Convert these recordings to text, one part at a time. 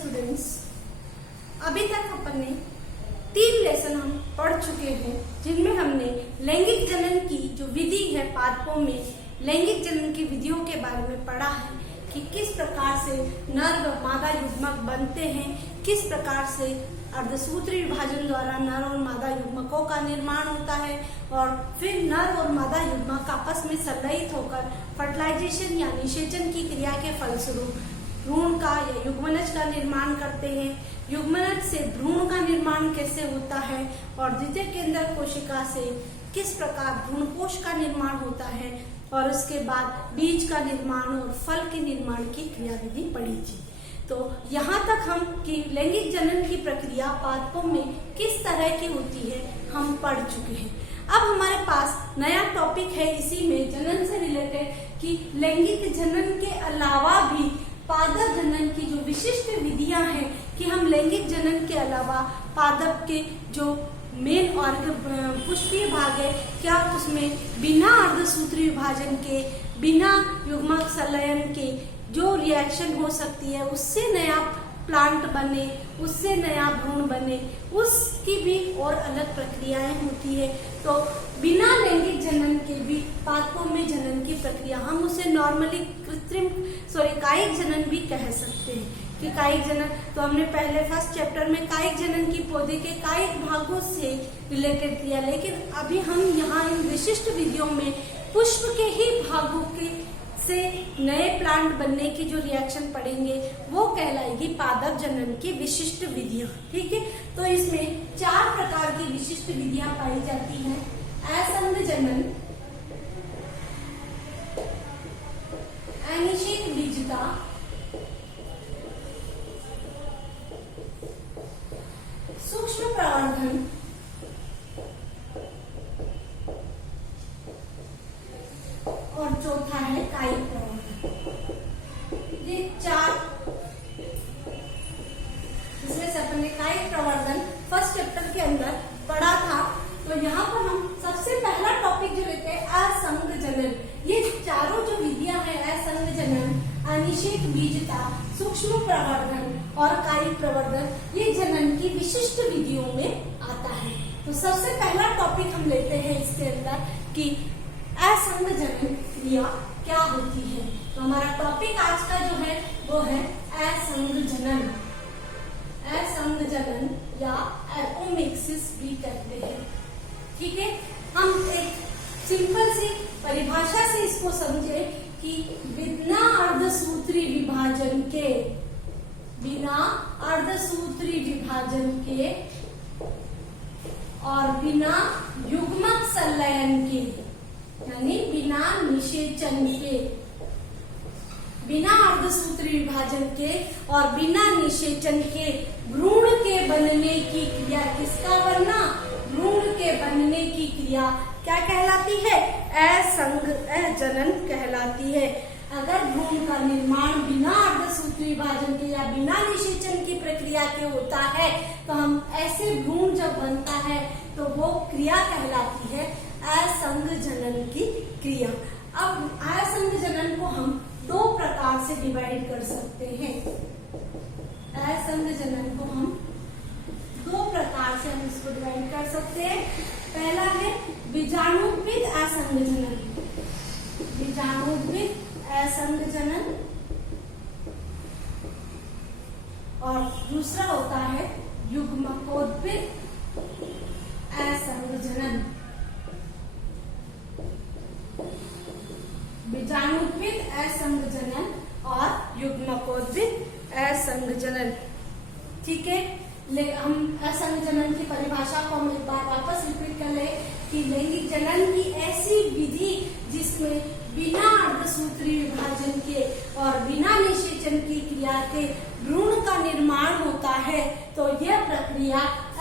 Students, अभी तक अपन ने 3 लेसन हम पढ़ चुके हैं जिनमें हमने लैंगिक जनन की जो विधि है पादपों में लैंगिक जनन की विधियों के बारे में पढ़ा है कि किस प्रकार से नर व मादा युग्मक बनते हैं, किस प्रकार से अर्धसूत्री विभाजन द्वारा नर और मादा युग्मकों का निर्माण होता है और फिर नर और मादा युग्मक आपस में संलयित होकर फर्टिलाइजेशन या निषेचन की क्रिया के फलस्वरूप भ्रूण का या युग्मनज का निर्माण करते हैं। युग्मनज से भ्रूण का निर्माण कैसे होता है और द्वितीय केंद्र कोशिका से किस प्रकार भ्रूण कोश का निर्माण होता है और उसके बाद बीज का निर्माण और फल के निर्माण की क्रियाविधि पढ़ी थी। तो यहाँ तक हम कि लैंगिक जनन की प्रक्रिया पादपों में किस तरह की होती है हम पढ़ चुके हैं। अब हमारे पास नया टॉपिक है इसी में जनन से रिलेटेड कि लैंगिक जनन के अलावा भी पादप जनन की जो विशिष्ट विधियां हैं कि हम लैंगिक जनन के अलावा पादप के जो मेन और पुष्पीय भाग है क्या उसमें बिना अर्धसूत्री विभाजन के बिना युग्मक संलयन के जो रिएक्शन हो सकती है उससे नया प्लांट बने, उससे नया भ्रूण बने, उसकी भी और अलग प्रक्रियाएं होती है। तो बिना लैंगिक जनन के भी पादपों में जनन की प्रक्रिया हम उसे नॉर्मली कायिक जनन भी कह सकते हैं कि कायिक जनन। तो हमने पहले फर्स्ट चैप्टर में कायिक जनन की पौधे के कायिक भागों से रिलेटेड किया, लेकिन अभी हम यहाँ इन विशिष्ट विधियों में पुष्प के ही भागों के से नए प्लांट बनने की जो रिएक्शन पढ़ेंगे वो कहलाएगी पादप जनन की विशिष्ट विधियां। ठीक है, तो इसमें 4 प्रकार की विशिष्ट विधियां पाई जाती हैं। असंग जनन, अनिषेक बीजता, सूक्ष्म प्रवर्धन और चौथा है कायिक प्रवर्धन। ये 4 जिसमें से अपन ने कायिक प्रवर्धन फर्स्ट चैप्टर के अंदर पढ़ा था। तो यहाँ पर हम सबसे पहला टॉपिक जो लेते हैं असंग जनन। ये चारों जो विधियां हैं असंग जनन, अनिषेक बीजता, सूक्ष्म प्रवर्धन और कायिक प्रवर्धन ये जनन की विशिष्ट विधियों में आता है। तो सबसे पहला टॉपिक हम लेते हैं इसके अंदर कि असंग जनन क्रिया क्या होती है। तो हमारा टॉपिक आज का जो है वो है असंग जनन। असंग जनन या एपोमिक्सिस भी कहते हैं। ठीक है, हम एक सिंपल सी परिभाषा से इसको समझे कि बिना अर्धसूत्री विभाजन के और बिना युग्मक संलयन के यानी बिना निषेचन के, बिना अर्धसूत्री विभाजन के और बिना निषेचन के भ्रूण के बनने की क्रिया, किसका बनना? भ्रूण के बनने की क्रिया क्या कहलाती है? असंग जनन कहलाती है। अगर भ्रूण का निर्माण बिना अर्धसूत्री विभाजन के या बिना निषेचन की प्रक्रिया के होता है तो हम ऐसे भ्रूण जब बनता है तो वो क्रिया कहलाती है असंग जनन की क्रिया। अब असंग जनन को हम 2 प्रकार से डिवाइड कर सकते हैं। असंग जनन को हम 2 प्रकार से हम इसको डिवाइड कर सकते हैं। पहला है बीजाणुत्पित असंग जनन, बीजाणुत्पित असंग जनन, और दूसरा होता है युग्मकोत्पित असंग जनन। बीजाणुत्पित असंग जनन और युग्मकोत्पित असंग जनन। ठीक है, हम असंग जनन की परिभाषा को हम एक बार वापस रिपीट कर ले कि लैंगिक जनन की ऐसी विधि जिसमें बिना अर्धसूत्री विभाजन के और बिना निषेचन की क्रिया के भ्रूण का निर्माण होता है तो यह प्रक्रिया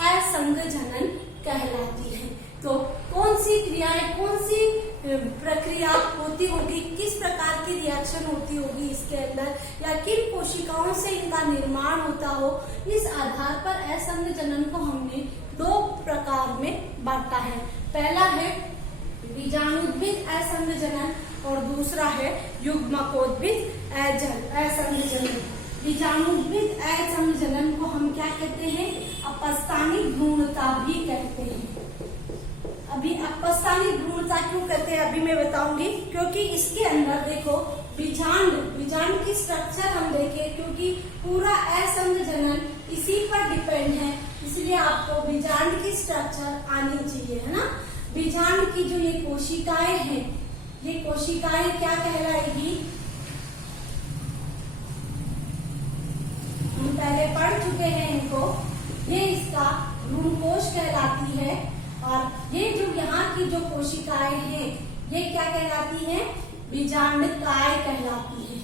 असंग जनन कहलाती है। तो कौन सी क्रियाएं, कौन सी प्रक्रिया होती होगी, किस प्रकार की रिएक्शन होती होगी इसके अंदर या किन कोशिकाओं से इनका निर्माण होता हो, इस आधार पर असंग जनन को हमने 2 प्रकार में बांटा है। पहला है बीजाणुत्पित असंग जनन और दूसरा है युग्मकोत्पित असंग जनन। बीजाणुद्भिद असंग जनन को हम क्या कहते हैं? अपस्थानिक भ्रूणता भी कहते हैं। अभी अपस्थानिक भ्रूणता क्यों कहते हैं अभी मैं बताऊंगी, क्योंकि इसके अंदर देखो बीजांड की स्ट्रक्चर हम देखें, क्योंकि पूरा असंग जनन इसी पर डिपेंड है, इसलिए आपको बीजांड की स्ट्रक्चर आनी चाहिए, है ना। बीजांड की जो ये कोशिकाएं हैं, ये कोशिकाएं क्या कहलाएगी? हम पहले पढ़ चुके हैं इनको। ये इसका भ्रूणकोश कहलाती है, और ये जो यहाँ की जो कोशिकाएं हैं ये क्या कहलाती हैं? बीजांडकाय कहलाती है,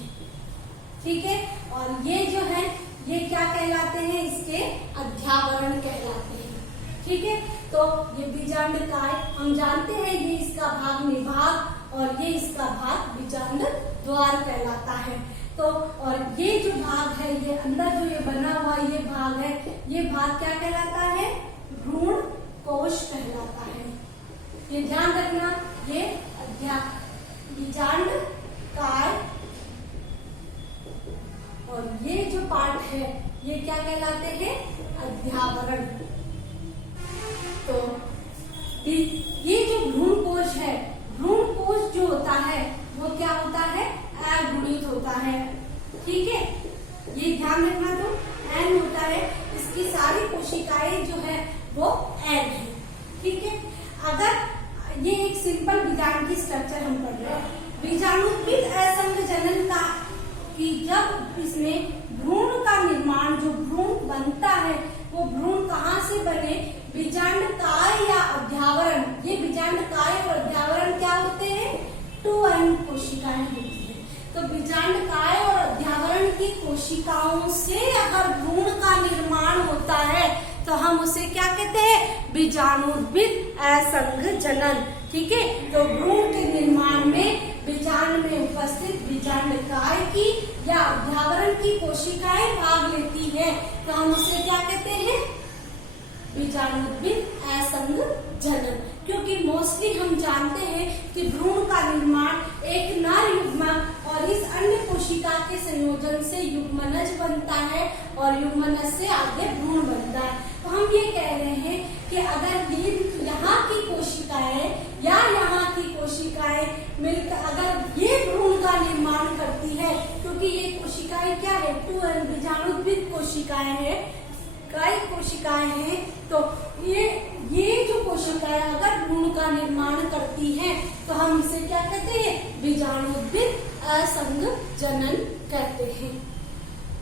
ठीक है। और ये जो है ये क्या कहलाते हैं? इसके अध्यावरण कहलाते हैं, ठीक है। तो ये बीजांडकाय हम जानते हैं, ये इसका भाग निभाग और ये इसका भाग बीजांड द्वार कहलाता है। तो और ये जो भाग है, ये अंदर जो ये बना हुआ ये भाग है, ये भाग क्या कहलाता है? भ्रूण कोश कहलाता है। ये ध्यान रखना, ये बीजांडकाय और ये जो पार्ट है ये क्या कहलाते हैं? अध्यावरण। तो ये जो भ्रूण कोश है, भ्रूण कोश जो होता है वो क्या होता है? अगुणित होता है, ठीक है। ये ध्यान रखना, तो एन होता है, इसकी सारी कोशिकाएं जो है वो एन है, ठीक है। अगर ये एक सिंपल बीजांड की स्ट्रक्चर हम पढ़ रहे हैं, बीजाणुद्भिद असंग जनन का कि जब इसमें भ्रूण का निर्माण, जो भ्रूण बनता है वो भ्रूण कहाँ से बने? बीजांडकाय या अध्यावरण। ये बीजांडकाय और अध्यावरण क्या होते हैं? 2n कोशिकाएं होती है। तो बीजांडकाय और अध्यावरण की कोशिकाओं से अगर भ्रूण का निर्माण होता है तो हम उसे क्या कहते हैं? बीजाणुद्भिद असंग जनन, ठीक है। तो भ्रूण के निर्माण में बीजांड में उपस्थित बीजांडकाय की या अध्यावरण की कोशिकाएं भाग लेती है, तो हम उसे क्या कहते हैं? बीजाणुद्भिद असंग जनन। क्योंकि मोस्टली हम जानते हैं कि भ्रूण का निर्माण एक नर युग्मक और इस अन्य कोशिका के संयोजन से युग्मनज बनता है और युग्मनज से आगे भ्रूण बनता है। तो हम ये कह रहे हैं कि अगर ये यहाँ की कोशिकाएं या यहाँ की कोशिकाएं मिलकर अगर ये भ्रूण का निर्माण करती है, क्योंकि ये कोशिकाएं क्या है? 2n बीजाणुद्भिद कोशिकाएं हैं, कई कोशिकाएं हैं। तो ये जो कोशिकाएं अगर भ्रूण का निर्माण करती हैं तो हम इसे क्या कहते हैं? बीजाणुद्भिद असंग जनन कहते हैं,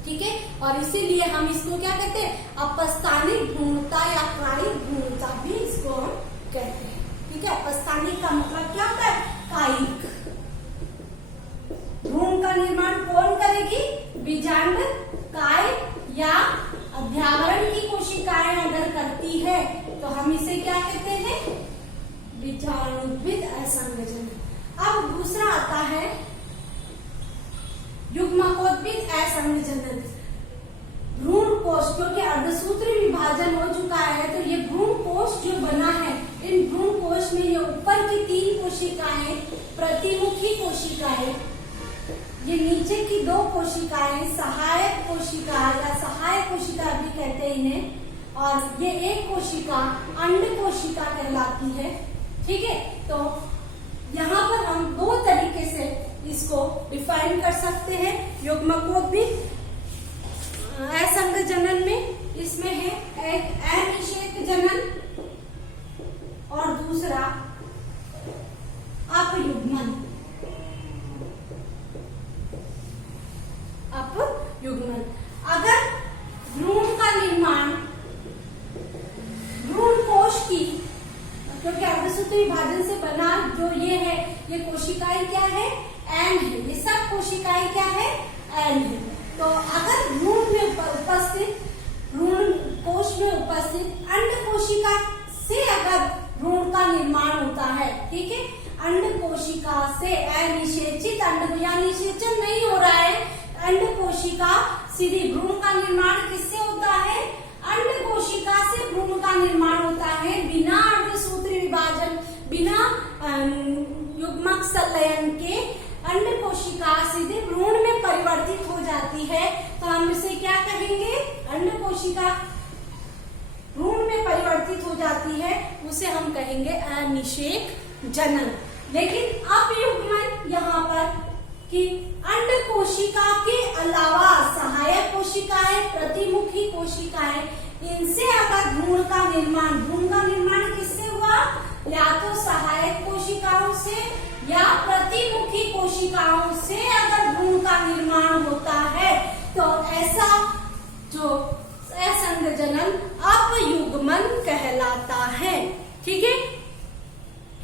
ठीक है। और इसीलिए हम इसको क्या कहते हैं? अपस्थानिक भ्रूणता या कायिक भ्रूणता भी इसको हम कहते हैं, ठीक है। अपस्थानिक का मतलब क्या होता है? कायिक। भ्रूण का निर्माण कौन करेगी? बीजांडकाय या अध्यावरण की कोशिकाएं अगर करती है तो हम इसे क्या कहते हैं? बीजाणुद्भिद असंग जनन। अब दूसरा आता है युग्मकोद्भिद असंग जनन। भ्रूण कोश, क्योंकि अर्धसूत्री विभाजन हो चुका है तो ये भ्रूण कोश जो बना है, इन भ्रूण कोश में ये ऊपर की 3 कोशिकाएं प्रतिमुखी कोशिकाएं, ये नीचे की 2 कोशिकाएं सहायक कोशिका या सहायक कोशिका भी कहते हैं इन्हें, और ये एक कोशिका अंड कोशिका कहलाती है, ठीक है। तो यहाँ पर हम 2 तरीके से इसको डिफाइन कर सकते हैं। युग्मकोद्भिद असंग जनन में इसमें है एक अनिषेक जनन और दूसरा अपयुग्मन। अपयुग्मन। अगर भ्रूण का निर्माण भ्रूण कोश की, क्योंकि अर्धसूत्री विभाजन से बना जो ये है, ये कोशिकाएं क्या है? एन है। ये सब कोशिकाएं क्या है? एन है। तो अगर भ्रूण में उपस्थित भ्रूण कोश में उपस्थित अंड कोशिका से अगर भ्रूण का निर्माण होता है, ठीक है, अंड कोशिका से अनिषेचित अंड या निषेचन नहीं हो रहा है, अंड कोशिका सीधी भ्रूण का निर्माण किससे होता है? अंड कोशिका से भ्रूण का निर्माण होता है बिना अर्धसूत्री विभाजन, बिना युग्मक संलयन के अंड कोशिका सीधे भ्रूण में परिवर्तित हो जाती है, तो हम इसे क्या कहेंगे, अंड कोशिका भ्रूण में परिवर्तित हो जाती है, उसे हम कहेंगे अनिषेक जनन। लेकिन अब युग्मन यहाँ पर कि अंड कोशिका के अलावा सहायक कोशिकाएं, प्रतिमुखी कोशिकाएं, इनसे अगर भ्रूण का निर्माण किससे हुआ, या तो सहायक कोशिकाओं से या प्रतिमुखी कोशिकाओं से अगर भ्रूण का निर्माण होता है तो ऐसा जो असंग जनन अपयुग्मन कहलाता है। ठीक है,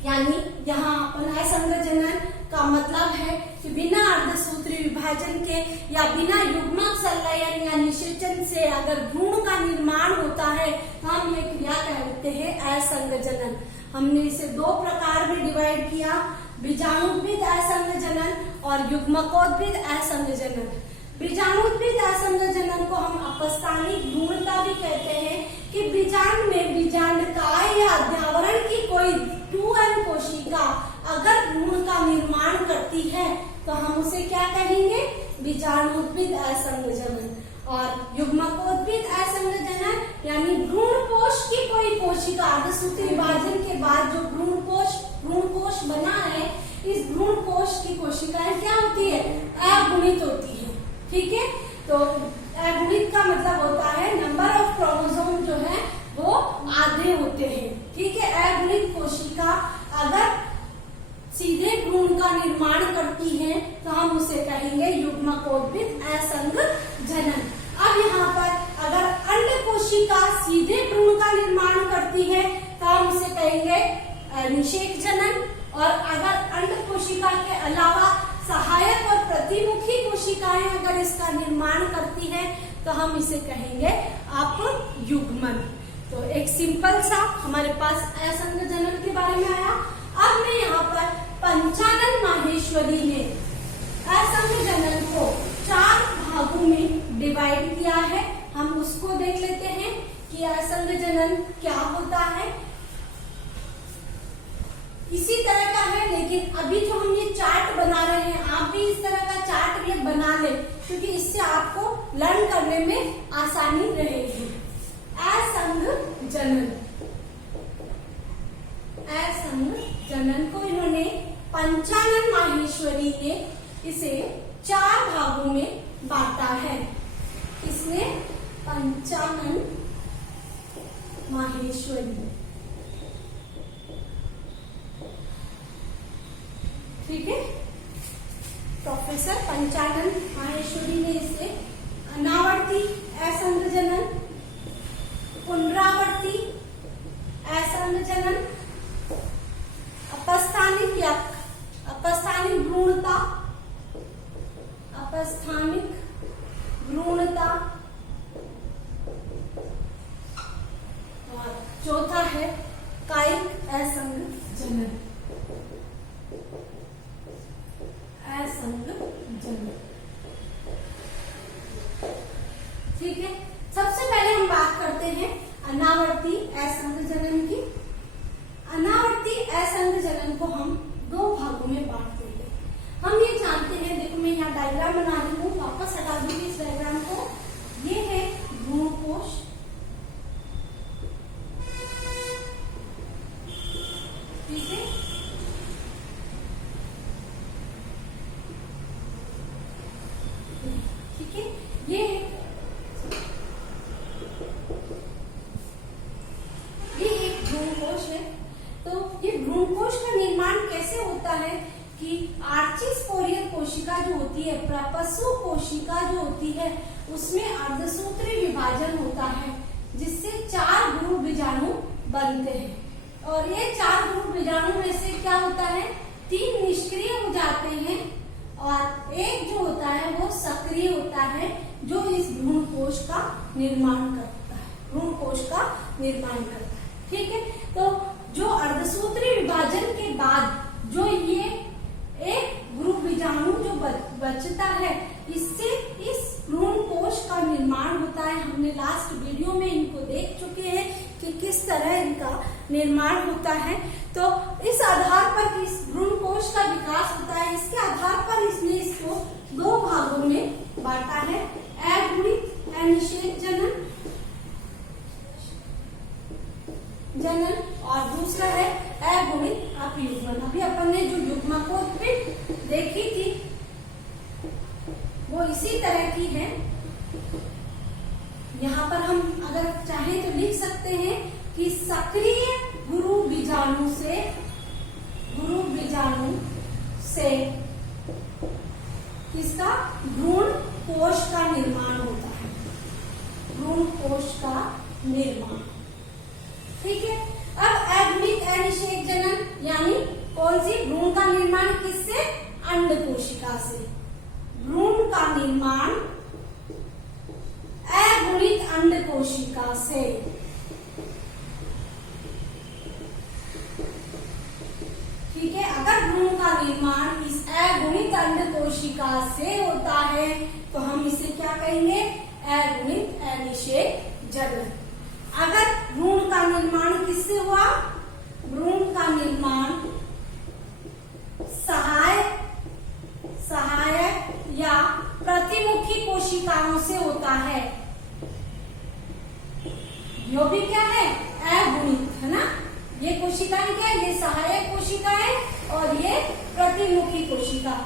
यानी यहाँ अपन असंग जनन का मतलब है कि बिना अर्धसूत्री विभाजन के या बिना युग्मक संलयन या निषेचन से अगर भ्रूण का निर्माण होता है तो हम ये क्रिया कहते हैं असंग जनन। हमने इसे दो प्रकार में डिवाइड किया, बीजाणुद्भिद असंग जनन और युग्मकोद्भिद असंग जनन। बीजाणुद्भिद असंग जनन को हम अपस्थानिक भ्रूणता भी कहते हैं कि बीजांड में बीजांडकाय या अध्यावरण की कोई 2n कोशिका अगर भ्रूण का निर्माण करती है तो हम उसे क्या कहेंगे, बीजाणुद्भिद असंग जनन। और युग्मकोद्भिद असंग जनन यानी भ्रूण कोश की कोई कोशिका अर्धसूत्री विभाजन के बाद जो भ्रूण कोश बना है, इस भ्रूण कोश की कोशिकाएं क्या होती है, अगुणित होती है। ठीक है, तो अगुणित का मतलब होता है नंबर ऑफ क्रोमोसोम जो है वो आधे होते हैं। ठीक है, अगुणित कोशिका अगर सीधे भ्रूण का निर्माण करती है तो हम उसे कहेंगे युग्मकोद्भिद असंग जनन। अब यहाँ पर अगर अंड कोशिका सीधे भ्रूण का निर्माण करती है तो हम उसे कहेंगे अनिषेक जनन। और अगर अंड कोशिका के अलावा सहायक और प्रतिमुखी कोशिकाएं अगर इसका निर्माण करती है तो हम इसे कहेंगे अपयुग्मन। तो एक सिंपल सा हमारे पास असंग जनन के बारे में आया। अब मैं यहाँ पर पंचानन माहेश्वरी ने असंग जनन को 4 भागों में डिवाइड किया है, हम उसको देख लेते हैं कि असंग जनन क्या होता है। इसी तरह का है, लेकिन अभी जो हम ये चार्ट बना रहे हैं आप भी इस तरह का चार्ट ये बना लें, क्योंकि इससे आपको लर्न करने में आसानी रहेगी। असंग जनन, असंग जनन को इन्होंने पंचानन माहेश्वरी ने इसे 4 भागों में बांटा है। इसने पंचानन माहेश्वरी, ठीक है, प्रोफेसर पंचानन माहेश्वरी ने इसे अनावर्ती असंग जनन, पुनरावर्ती असंग जनन, अपस्थानिक यक, अपस्थानिक भ्रूणता, अपस्थानिक भ्रूणता, और चौथा है कायिक असंग जनन, असंग जनन। ठीक है, सबसे पहले हम बात करते हैं अनावर्ती असंग जनन की। अनावर्ती असंग जनन को हम 2 भागों में बांटते हैं। हम ये जानते हैं, देखो मैं यहाँ डायग्राम बना रही हूँ, वापस हटा दूंगी इस डायग्राम को। ये है भ्रूण कोश, ठीक है, ठीक है, ये एक भ्रूण कोश है। तो ये भ्रूण कोश का निर्माण कैसे होता है कि आर्चिस्पोरियल कोशिका जो होती है, प्रपस्सु कोशिका जो होती है, उसमें अर्धसूत्री विभाजन होता है, जिससे 4 भ्रूण बीजाणु बनते हैं। और ये 4 भ्रूण बीजाणु में से क्या होता है, 3 निष्क्रिय हो जाते हैं और एक जो होता है वो सक्रिय होता है, जो इस भ्रूण कोश का निर्माण करता है, भ्रूण कोश का निर्माण करता है। ठीक है, तो जो अर्धसूत्री विभाजन के बाद जो ये एक भ्रूण बीजाणु जो बचता है, इससे इस भ्रूण कोश का निर्माण होता है। हमने लास्ट वीडियो में इनको देख चुके हैं कि किस तरह इनका निर्माण होता है। तो इस आधार पर इस भ्रूण कोश का विकास होता है, इसके आधार पर इसने इसको 2 भागों में बांटा है, अगुणित वो इसी तरह की है। यहाँ पर हम अगर चाहें तो लिख सकते हैं कि सक्रिय गुरु बीजाणु से किसका भ्रूण कोश का निर्माण होता है, भ्रूण कोश का निर्माण। ठीक है। अब अगुणित अनिषेक जनन यानी कौन सी, भ्रूण का निर्माण किससे, अंड कोशिका से। भ्रूण का निर्माण अगुणित अंड कोशिका से। ठीक है। अगर भ्रूण का निर्माण इस अगुणित अंड कोशिका से होता है तो हम इसे क्या कहेंगे, अगुणित अनिषेक जनन। अगर भ्रूण का निर्माण किससे हुआ, भ्रूण का निर्माण सहायक या प्रतिमुखी कोशिकाओं से होता है, जो भी क्या है, अगुणित है ना। ये कोशिकाएं क्या है, ये सहायक कोशिकाएं और ये प्रतिमुखी कोशिका।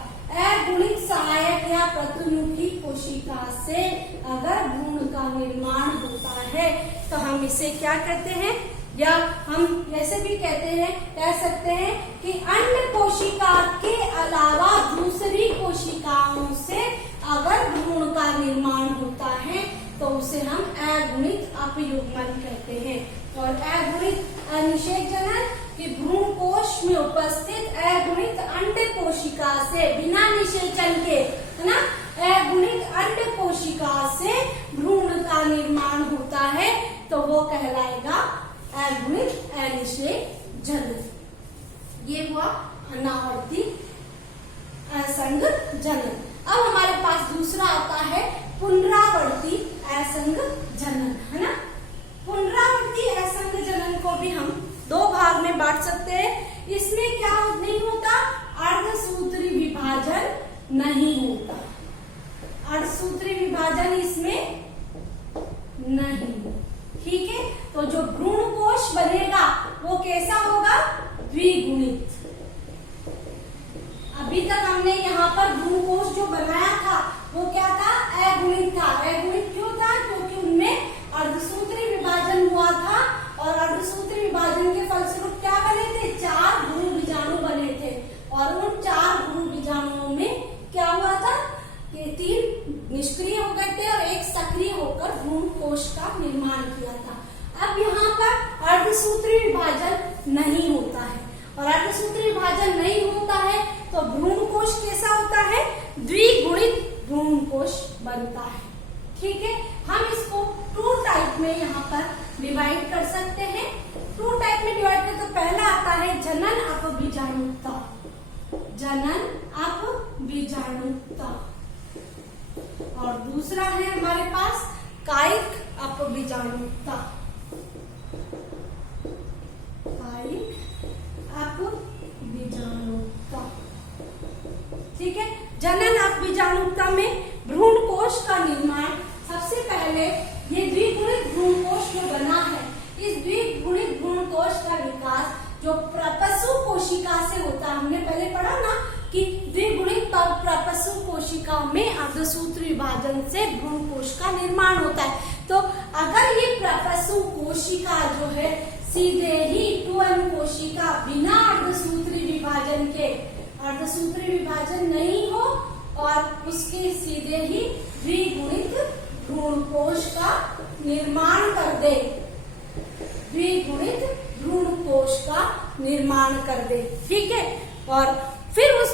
अगुणित सहायक या प्रतिमुखी कोशिका से अगर भ्रूण का निर्माण होता है तो हम इसे क्या कहते हैं, या हम ऐसे भी कहते हैं, कह सकते हैं कि अंड कोशिका के अलावा दूसरी कोशिकाओं से अगर भ्रूण का निर्माण होता है तो उसे हम अगुणित अपयुग्मन कहते हैं। और अगुणित अनिषेक जनन कि भ्रूण कोश में उपस्थित अगुणित अंड कोशिका से बिना निषेचन के, है ना, अगुणित अंड कोशिका से भ्रूण का निर्माण होता है तो वो कहलाएगा अगुणित अनिषेक जनन। ये हुआ अनावर्ती असंग जनन। अब हमारे पास दूसरा आता है पुनरावर्ती असंग जनन, है ना। पुनरावर्ती असंग जनन को भी हम दो भाग में बांट सकते हैं। इसमें क्या नहीं होता, अर्धसूत्री विभाजन नहीं होता, अर्धसूत्री विभाजन इसमें नहीं। ठीक है। तो जो भ्रूण कोश बनेगा वो कैसा होगा, द्विगुणित। अभी तक हमने यहाँ पर भ्रूण कोश जो बनाया था वो क्या था, अगुणित था। अगुणित क्यों था, क्योंकि उनमें अर्धसूत्री विभाजन हुआ था और अर्धसूत्री विभाजन के फलस्वरूप क्या बने थे, 4 भ्रूण बीजाणु बने थे। और उन 4 भ्रूण बीजाणुओं में क्या हुआ था कि 3 निष्क्रिय हो गए थे और 1 सक्रिय होकर भ्रूण कोश का निर्माण किया था। अब यहाँ पर अर्धसूत्री विभाजन नहीं होता है, और अर्धसूत्री विभाजन नहीं होता है तो भ्रूण कोश कैसा होता है, द्विगुणित भ्रूण कोश बनता है। ठीक है। हम इसको 2 टाइप में यहाँ पर डिवाइड कर सकते हैं। 2 टाइप में डिवाइड करें तो पहला आता है जनन अपबीजाणुता, जनन अपबीजाणुता, और दूसरा है हमारे पास कायिक अपबीजाणुता, कायिक अपबीजाणुता। ठीक है। जनन अपबीजाणुता में भ्रूण कोश का निर्माण सबसे पहले ये द्विगुणित भ्रूण कोश जो बना है, इस द्विगुणित भ्रूण कोश का विकास जो प्रपसु कोशिका से होता है, हमने पहले पढ़ा ना कि द्विगुणित प्रपसु कोशिका में अर्धसूत्री विभाजन से भ्रूण कोश का निर्माण होता है। तो अगर ये प्रपसु कोशिका जो है सीधे ही 2n कोशिका बिना अर्धसूत्री विभाजन के, अर्धसूत्री विभाजन नहीं हो और उसके सीधे ही द्विगुणित भ्रूण कोश का निर्माण कर दे, द्विगुणित भ्रूण कोश का निर्माण कर दे। ठीक है। और फिर उस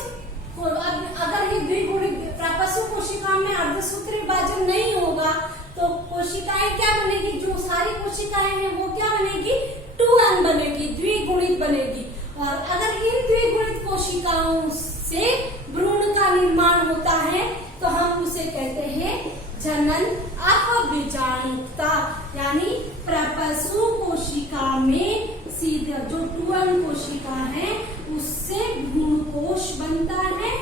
अगर ये द्विगुणित प्रपसु कोशिका में अर्धसूत्री विभाजन नहीं होगा तो कोशिकाएं क्या बनेगी, जो सारी कोशिकाएं हैं वो क्या बनेगी, 2n बनेगी, द्विगुणित बनेगी। और अगर इन द्विगुणित कोशिकाओं से भ्रूण का निर्माण होता है तो हम उसे कहते हैं जनन अपबीजाणुता, यानी प्रपसु कोशिका में सीधे जो 2n कोशिका है उससे भ्रूण कोश बनता है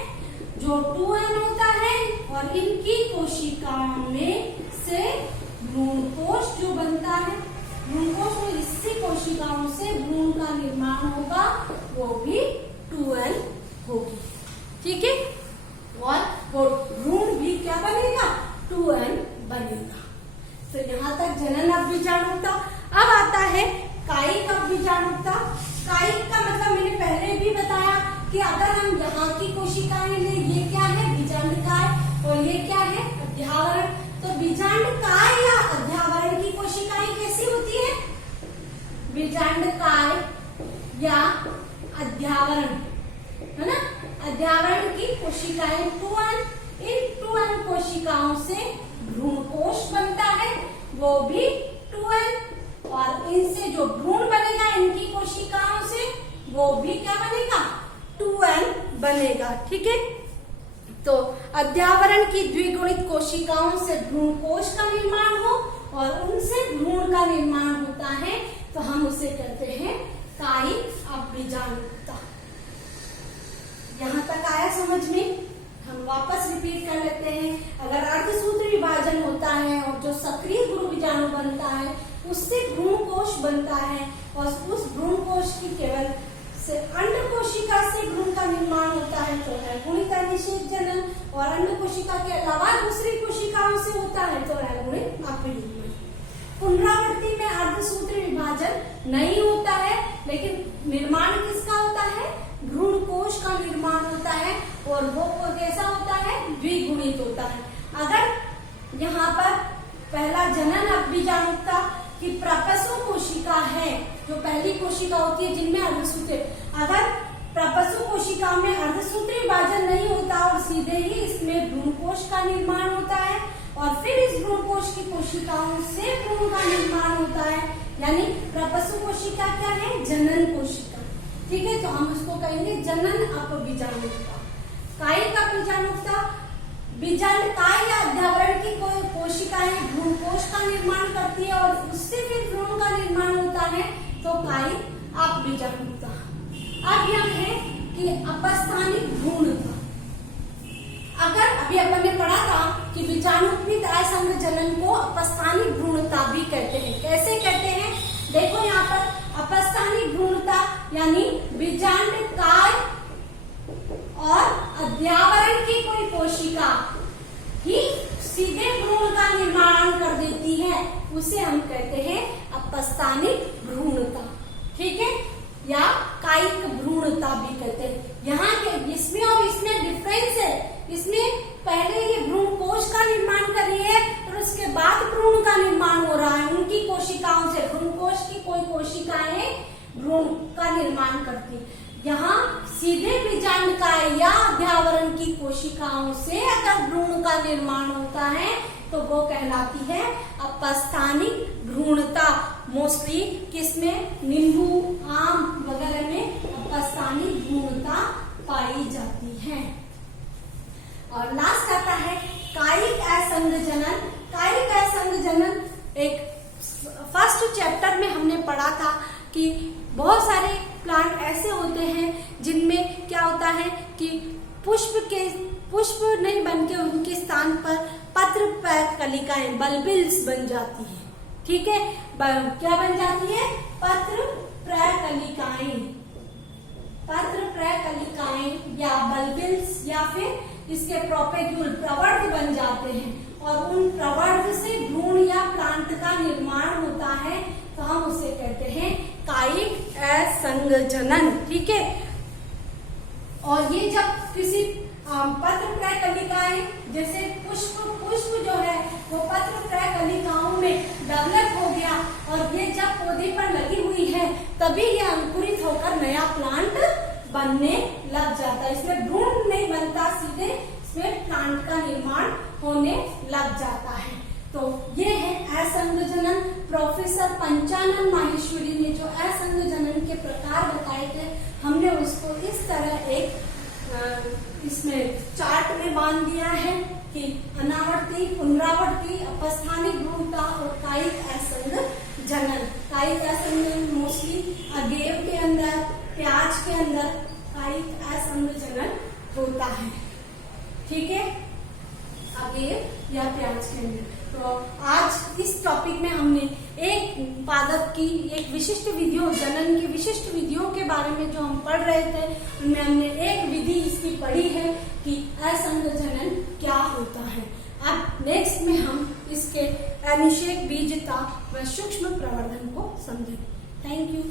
जो 2n होता है, और इनकी कोशिकाओं में से भ्रूण कोश जो बनता है, भ्रूण कोश में इसी कोशिकाओं से भ्रूण का निर्माण होगा, वो भी 2n होगी। ठीक है। और वो भ्रूण भी क्या बने, बीजांडकाय या अध्यावरण, है ना, अध्यावरण की कोशिकाएं इन 2n कोशिकाओं से भ्रूणकोश बनता है, वो भी 2n, और इनसे जो भ्रूण बनेगा इनकी कोशिकाओं से वो भी क्या बनेगा, 2n बनेगा। ठीक है, तो अध्यावरण की द्विगुणित कोशिकाओं से भ्रूणकोश का निर्माण हो और उनसे भ्रूण का निर्माण होता है तो हम उसे कहते हैं कायिक अभिजानुता। यहाँ तक आया समझ में? हम वापस रिपीट कर लेते हैं। अगर अर्धसूत्री विभाजन होता है और जो सक्रिय गुरु बीजाणु बनता है उससे भ्रूणकोश बनता है और उस भ्रूणकोश की केवल से अंड कोशिका से भ्रूण का निर्माण होता है तो है गुणित निषेध जनन, और अंड कोशिका के अलावा दूसरी कोशिकाओं से होता है तो है गुणित अपयुग्मन। पुनरावृत्ति में अर्धसूत्री विभाजन नहीं होता है, लेकिन निर्माण किसका होता है, भ्रूणकोश का निर्माण होता है, और वो कैसा होता है, द्विगुणित होता है। अगर यहाँ पर पहला जनन अभिजानुता की प्रपसु कोशिका है, जो पहली कोशिका होती है जिनमें अर्धसूत्री, अगर प्रपसु कोशिका में अर्धसूत्री विभाजन नहीं होता और सीधे ही इसमें भ्रूणकोश का निर्माण होता है और फिर इस भ्रूणकोश की कोशिकाओं से भ्रूण का निर्माण होता है, यानी प्रपसु कोशिका क्या है, जनन कोशिका। ठीक है, तो हम उसको कहेंगे जनन अपबीजानुता। कायिक अभिजानुता, बीजांडकाय या अध्यावरण की कोशिकाएं भ्रूणकोश का निर्माण करती है और उससे फिर भ्रूण का निर्माण होता है तो कायिक अपबीजानुता। अब यह है कि अपस्थानिक भ्रूणता। अगर अभी अपन ने पढ़ा था कि बीजाणुकृत असंग जनन को अपस्थानिक भ्रूणता भी कहते हैं। कैसे कहते हैं, देखो यहाँ पर अपस्थानिक भ्रूणता यानी बीजांडकाय और अध्यावरण की कोई कोशिका ही सीधे भ्रूण का निर्माण कर देती है, उसे हम कहते हैं अपस्थानिक भ्रूणता। ठीक है, या कायिक भ्रूणता भी कहते हैं। यहाँ के इसमें और इसमें डिफरेंस है, इसमें पहले ये भ्रूणकोश का निर्माण कर रही है और उसके बाद भ्रूण का निर्माण हो रहा है उनकी कोशिकाओं से। भ्रूणकोश की कोई कोशिकाएं भ्रूण का निर्माण करती है। यहाँ सीधे बीजांडकाय या अध्यावरण की कोशिकाओं से अगर भ्रूण का निर्माण होता है तो वो कहलाती है अपस्थानिक भ्रूणता। मोस्टली किसमें, नींबू, आम वगैरह में अपस्थानिक भ्रूणता पाई जाती है। और लास्ट आता है कायिक असंग जनन। कायिक असंग जनन एक फर्स्ट चैप्टर में हमने पढ़ा था कि बहुत सारे प्लांट ऐसे होते हैं जिनमें क्या होता है कि पुष्प नहीं बनके उनके स्थान पर पत्र कलिकाएं बल्बिल्स बन जाती है। ठीक है, क्या बन जाती है, पत्र कलिकाएं, पत्र कलिकाएं या बल्बिल्स या फिर इसके प्रोपेग्यूल प्रवर्ध बन जाते हैं और उन प्रवर्ध से भ्रूण या प्लांट का निर्माण होता है तो हम उसे कहते हैं कायिक असंग जनन। ठीक है, और ये जब किसी पत्र कलिकाएं जैसे पुष्प जो है वो पत्र कलिकाओं में डेवलप हो गया और ये जब पौधे पर लगी हुई है तभी ये अंकुरित होकर नया प्लांट बनने लग जाता है। इसमें भ्रूण नहीं बनता, सीधे इसमें प्लांट का निर्माण होने लग जाता है। तो ये है असंग जनन। प्रोफेसर पंचानन माहेश्वरी ने जो असंग जनन के प्रकार बताए थे हमने उसको इस तरह एक इसमें चार्ट में बांध दिया है कि अनावर्ती, पुनरावर्ती, अपस्थानिक भ्रूणता और कायिक असंग जनन। कायिक असंग जनन मोस्टली अगेव के अंदर, प्याज के अंदर कायिक असंग जनन होता है। ठीक है, अगेव या प्याज के अंदर। तो आज इस टॉपिक में हमने एक पादप की एक विशिष्ट विधियों, जनन की विशिष्ट विधियों के बारे में जो हम पढ़ रहे थे उनमें हमने एक विधि इसकी पढ़ी है कि असंग जनन क्या होता है। अब नेक्स्ट में हम इसके अनिषेक बीजता व सूक्ष्म प्रवर्धन को समझेंगे। Thank you.